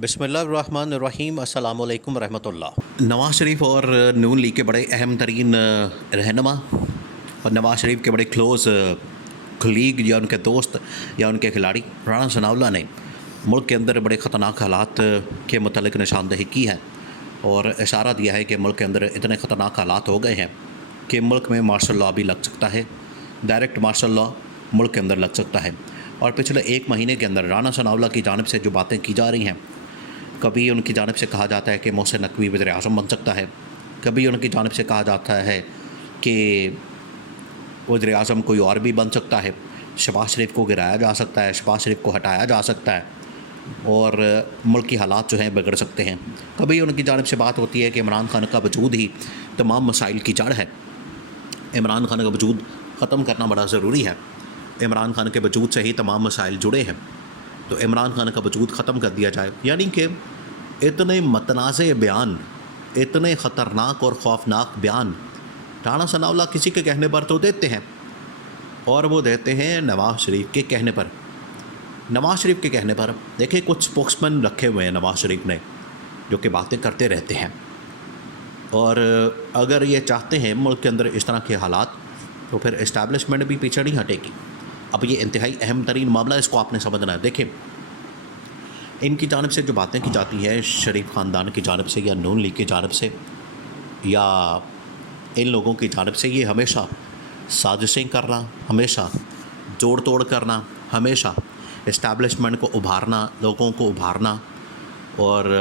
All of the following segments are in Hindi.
बिस्मिल्लाहिर्रहमानिर्रहीम अस्सलामु अलैकुम रहमतुल्लाह। नवाज़ शरीफ और नून लीग के बड़े अहम तरीन रहनुमा और नवाज़ शरीफ के बड़े क्लोज़ कलीग या उनके दोस्त या उनके खिलाड़ी राणा सनाउल्लाह ने मुल्क के अंदर बड़े ख़तरनाक हालात के मतलब निशानदेही की है और इशारा दिया है कि मुल्क के अंदर इतने ख़तरनाक हालात हो गए हैं कि मुल्क में मार्शल लॉ भी लग सकता है, डायरेक्ट मार्शल लॉ मुल्क के अंदर लग सकता है। और पिछले एक महीने के अंदर राणा सनाउल्लाह की जानिब से जो बातें की जा रही हैं, कभी उनकी जानिब से कहा जाता है कि मोहसिन नकवी वज़ीर-ए-आज़म बन सकता है, कभी उनकी जानिब से कहा जाता है कि वज़ीर-ए-आज़म कोई और भी बन सकता है, शहबाज शरीफ को गिराया जा सकता है, शहबाज शरीफ को हटाया जा सकता है और मुल्क की हालात जो हैं बिगड़ सकते हैं। कभी उनकी जानिब से बात होती है कि इमरान खान का वजूद ही तमाम मसाइल की जड़ है, इमरान खान का वजूद ख़त्म करना बड़ा ज़रूरी है, इमरान खान के वजूद से ही तमाम मसाइल जुड़े हैं, तो इमरान खान का वजूद ख़त्म कर दिया जाए। यानी कि इतने मतनाज़े बयान, इतने ख़तरनाक और ख़ौफनाक बयान राणा सनाउल्लाह किसी के कहने पर तो देते हैं, और वो देते हैं नवाज़ शरीफ के कहने पर। नवाज़ शरीफ के कहने पर देखिए, कुछ स्पोक्समैन रखे हुए हैं नवाज़ शरीफ ने जो कि बातें करते रहते हैं, और अगर ये चाहते हैं मुल्क के अंदर इस तरह के हालात, तो फिर इस्टेब्लिशमेंट भी पीछे नहीं हटेगी। अब ये इंतहाई अहम तरीन मामला, इसको आपने समझना है। देखिए, इनकी जानिब से जो बातें की जाती हैं, शरीफ ख़ानदान की जानिब से या नून लीग की जानिब से या इन लोगों की जानिब से, ये हमेशा साजिशें करना, हमेशा जोड़ तोड़ करना, हमेशा इस्टेब्लिशमेंट को उभारना, लोगों को उभारना और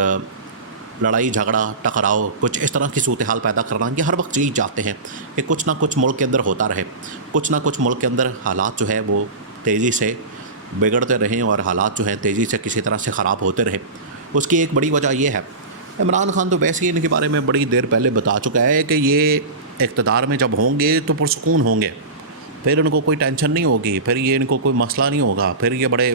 लड़ाई झगड़ा टकराव कुछ इस तरह की सूरत हाल पैदा करना, ये हर वक्त यही चाहते हैं कि कुछ ना कुछ मुल्क के अंदर होता रहे, कुछ ना कुछ मुल्क के अंदर हालात जो है वो तेज़ी से बिगड़ते रहें और हालात जो हैं तेज़ी से किसी तरह से ख़राब होते रहे। उसकी एक बड़ी वजह यह है, इमरान खान तो वैसे ही इनके बारे में बड़ी देर पहले बता चुका है कि ये इक़्तिदार में जब होंगे तो पुरसुकून होंगे, फिर इनको कोई टेंशन नहीं होगी, फिर ये इनको कोई मसला नहीं होगा, फिर ये बड़े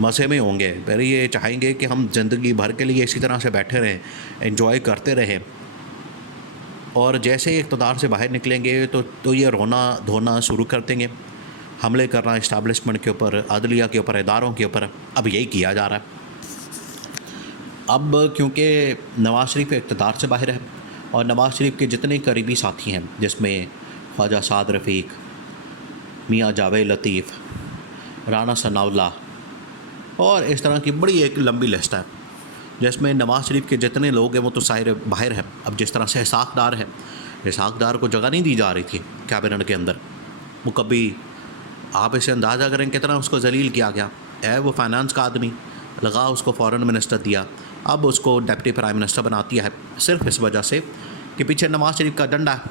मज़े में होंगे, फिर ये चाहेंगे कि हम ज़िंदगी भर के लिए इसी तरह से बैठे रहें, एंजॉय करते रहें। और जैसे ही इक़्तिदार से बाहर निकलेंगे तो ये रोना धोना शुरू कर देंगे, हमले करना इस्टेब्लिशमेंट के ऊपर, अदलिया के ऊपर, इदारों के ऊपर। अब यही किया जा रहा है। अब क्योंकि नवाज़ शरीफ इक़्तिदार से बाहर है और नवाज़ शरीफ के जितने करीबी साथी हैं, जिसमें ख्वाजा साद रफ़ीक, मियाँ जावेद लतीफ़, राणा सनाउल्लाह और इस तरह की बड़ी एक लंबी लिस्ट है, जिसमें नवाज़ शरीफ के जितने लोग हैं वो तो सारे बाहर हैं। अब जिस तरह से इसहाक़ डार है, इसहाक़ डार को जगह नहीं दी जा रही थी कैबिनेट के अंदर, वो कभी आप इसे अंदाज़ा करें कितना उसको जलील किया गया है। वो फाइनेंस का आदमी लगा, उसको फॉरेन मिनिस्टर दिया, अब उसको डिप्टी प्राइम मिनिस्टर बना दिया है, सिर्फ इस वजह से कि पीछे नवाज़ शरीफ का डंडा है।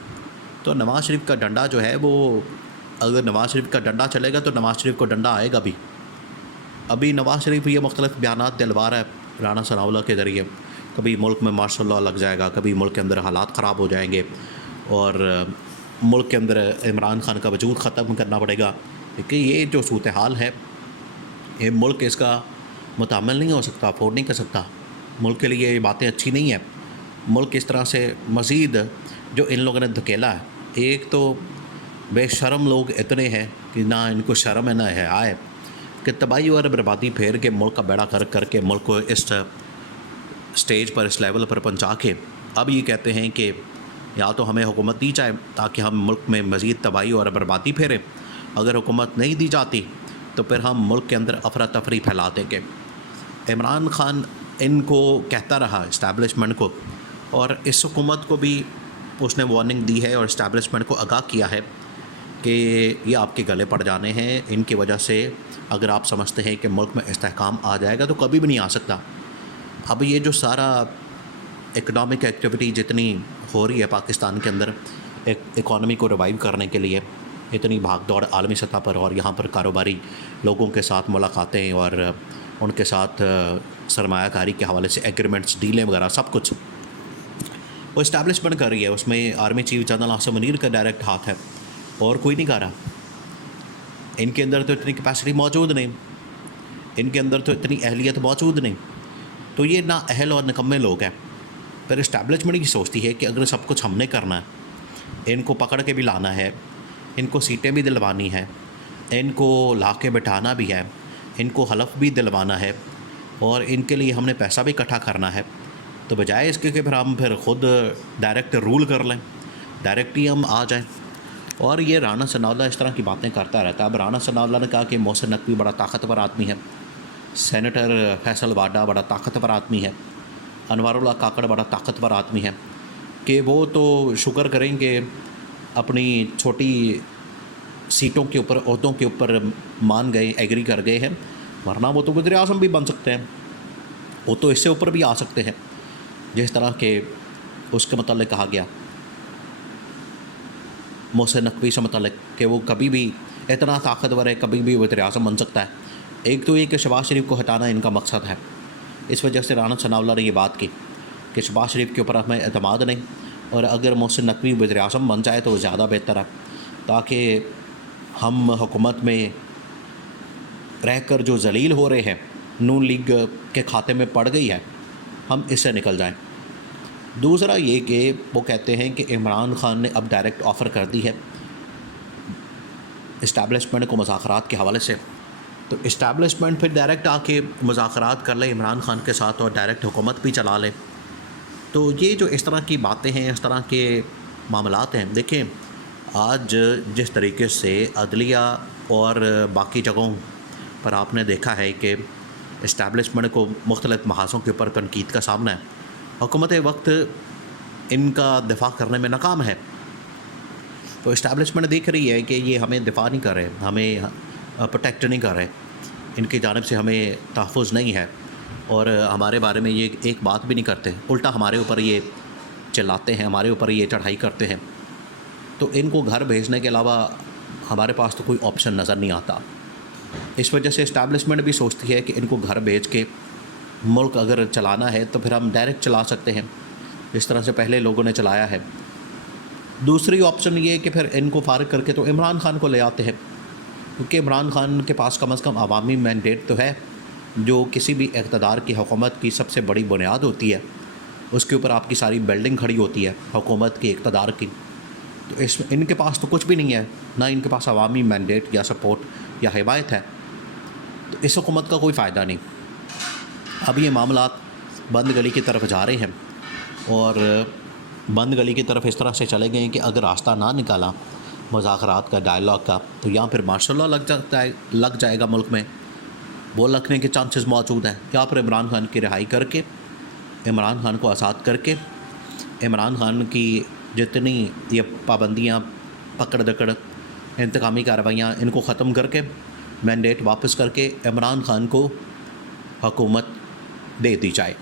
तो नवाज़ शरीफ का डंडा जो है वो, अगर नवाज़ शरीफ का डंडा चलेगा तो नवाज़ शरीफ को डंडा आएगा भी। अभी नवाज़ शरीफ ये मुख्तलिफ बयानात दिलवा रहा है राणा सनाउल्लाह के ज़रिए, कभी मुल्क में मार्शल लॉ लग जाएगा, कभी मुल्क के अंदर हालात ख़राब हो जाएंगे और मुल्क के अंदर इमरान खान का वजूद ख़त्म करना पड़ेगा। क्योंकि ये जो सूरत हाल है, ये मुल्क इसका मुतामिल नहीं हो सकता, अफोर्ड नहीं कर सकता। मुल्क के लिए ये बातें अच्छी नहीं है। मुल्क इस तरह से मज़ीद जो इन लोगों ने धकेला है, एक तो बेशरम लोग इतने हैं कि ना इनको शर्म है ना हया है, कि तबाही और बर्बादी फेर के मुल्क का बेड़ा कर करके मुल्क को इस स्टेज पर, इस लेवल पर पहुंचा के अब ये कहते हैं कि या तो हमें हुकूमत दी जाए ताकि हम मुल्क में मज़ीद तबाही और बर्बादी फेरें, अगर हुकूमत नहीं दी जाती तो फिर हम मुल्क के अंदर अफरा तफरी फैला देंगे। इमरान खान इनको कहता रहा इस्टेब्लिशमेंट को, और इस हुकूमत को भी उसने वार्निंग दी है और इस्टेब्लिशमेंट को आगाह किया है कि ये आपके गले पड़ जाने हैं, इनकी वजह से अगर आप समझते हैं कि मुल्क में इस्तेहकाम आ जाएगा तो कभी भी नहीं आ सकता। अब ये जो सारा इकनॉमिक एक्टिविटी जितनी हो रही है पाकिस्तान के अंदर, इकॉनमी को रिवाइव करने के लिए इतनी भाग दौड़ आलमी सतह पर, और यहाँ पर कारोबारी लोगों के साथ मुलाकातें और उनके साथ सरमायाकारी के हवाले से एग्रीमेंट्स, डीलें वगैरह सब कुछ वो इस्टेब्लिशमेंट कर रही है। उसमें army chief general Asim Munir का डायरेक्ट हाथ है और कोई नहीं कर रहा। इनके अंदर तो इतनी कैपेसिटी मौजूद नहीं, इनके अंदर तो इतनी अहलियत मौजूद नहीं, तो ये ना अहल और निकम्मे लोग हैं। फिर इस्टेब्लिशमेंट की सोचती है कि अगर सब कुछ हमने करना है, इनको पकड़ के भी लाना है, इनको सीटें भी दिलवानी है, इनको ला के बिठाना भी है, इनको हलफ भी दिलवाना है और इनके लिए हमने पैसा भी इकट्ठा करना है, तो बजाय इसके कि फिर हम ख़ुद डायरेक्ट रूल कर लें, डायरेक्ट ही हम आ जाएं। और ये राना सनाउल्लाह इस तरह की बातें करता रहता है। अब राना सनाउल्लाह ने कहा कि मोहसिन नकवी बड़ा ताकतवर आदमी है, सेनेटर फैसल वाडा बड़ा ताकतवर आदमी है, अनवारुल्लाह काकड़ बड़ा ताकतवर आदमी है, कि वो तो शुक्र करेंगे अपनी छोटी सीटों के ऊपर, ओहदों के ऊपर मान गए, एग्री कर गए हैं, वरना वो तो वज़ीर आज़म भी बन सकते हैं, वो तो इससे ऊपर भी आ सकते हैं। जिस तरह के उसके मतलब कहा गया मोहसिन नकवी से मतलब कि वो कभी भी इतना ताकतवर है, कभी भी वज़ीर आज़म बन सकता है। एक तो ये कि शहबाज शरीफ को हटाना इनका मकसद है, इस वजह से राना सनाउल्लाह ने ये बात की कि शहबाज शरीफ के ऊपर हमें एतमाद नहीं, और अगर मोहसिन नकवी वज़ीर आज़म बन जाए तो वो ज़्यादा बेहतर है, ताकि हम हुकूमत में रहकर जो जलील हो रहे हैं, नून लीग के खाते में पड़ गई है, हम इससे निकल जाएं। दूसरा ये कि वो कहते हैं कि इमरान खान ने अब डायरेक्ट ऑफ़र कर दी है इस्टेब्लिशमेंट को मुज़ाकरात के हवाले से, तो इस्टेब्लिशमेंट फिर डायरेक्ट आके मुज़ाकरात कर ले इमरान खान के साथ और डायरेक्ट हुकूमत भी चला ले। तो ये जो इस तरह की बातें हैं, इस तरह के मामलात हैं, देखें आज जिस तरीके से अदलिया और बाकी जगहों पर आपने देखा है कि इस्टेब्लिशमेंट को मुख्तलिफ़ महाज़ों के ऊपर तनकीद का सामना है, हुकूमत वक्त इनका दिफा करने में नाकाम है। तो इस्टेब्लिशमेंट देख रही है कि ये हमें दिफा नहीं कर रहे, हमें प्रोटेक्ट नहीं कर रहे, इनकी जानिब से हमें तहफ़्फ़ुज़ नहीं है, और हमारे बारे में ये एक बात भी नहीं करते, उल्टा हमारे ऊपर ये चिल्लाते हैं, हमारे ऊपर ये चढ़ाई करते हैं। तो इनको घर भेजने के अलावा हमारे पास तो कोई ऑप्शन नज़र नहीं आता। इस वजह से इस्टेब्लिशमेंट भी सोचती है कि इनको घर भेज के मुल्क अगर चलाना है तो फिर हम डायरेक्ट चला सकते हैं, इस तरह से पहले लोगों ने चलाया है। दूसरी ऑप्शन ये है कि फिर इनको फ़ारिग करके तो इमरान खान को ले आते हैं, क्योंकि इमरान खान के पास कम से कम अवामी मैंडेट तो है, जो किसी भी इक़्तिदार की हुकूमत की सबसे बड़ी बुनियाद होती है, उसके ऊपर आपकी सारी बिल्डिंग खड़ी होती है हुकूमत की, इक़्तिदार की। तो इनके पास तो कुछ भी नहीं है, ना इनके पास अवामी मैंडेट या सपोर्ट या हिमायत है, तो इस हुकूमत का कोई फ़ायदा नहीं। अब ये मामलात बंद गली की तरफ जा रहे हैं, और बंद गली की तरफ इस तरह से चले गए कि अगर रास्ता ना निकाला मुज़ाकरात का, डायलॉग का, तो यहाँ फिर मार्शल लॉ लग जाएगा मुल्क में, वो लगने के चांसेस मौजूद हैं। या फिर इमरान खान की रिहाई करके, इमरान खान को आज़ाद करके, इमरान खान की जितनी ये पाबंदियाँ, पकड़ दकड़, इंतकामी कार्रवाइयाँ, इनको ख़त्म करके मैंडेट वापस करके इमरान खान को हुकूमत दे दी जाए।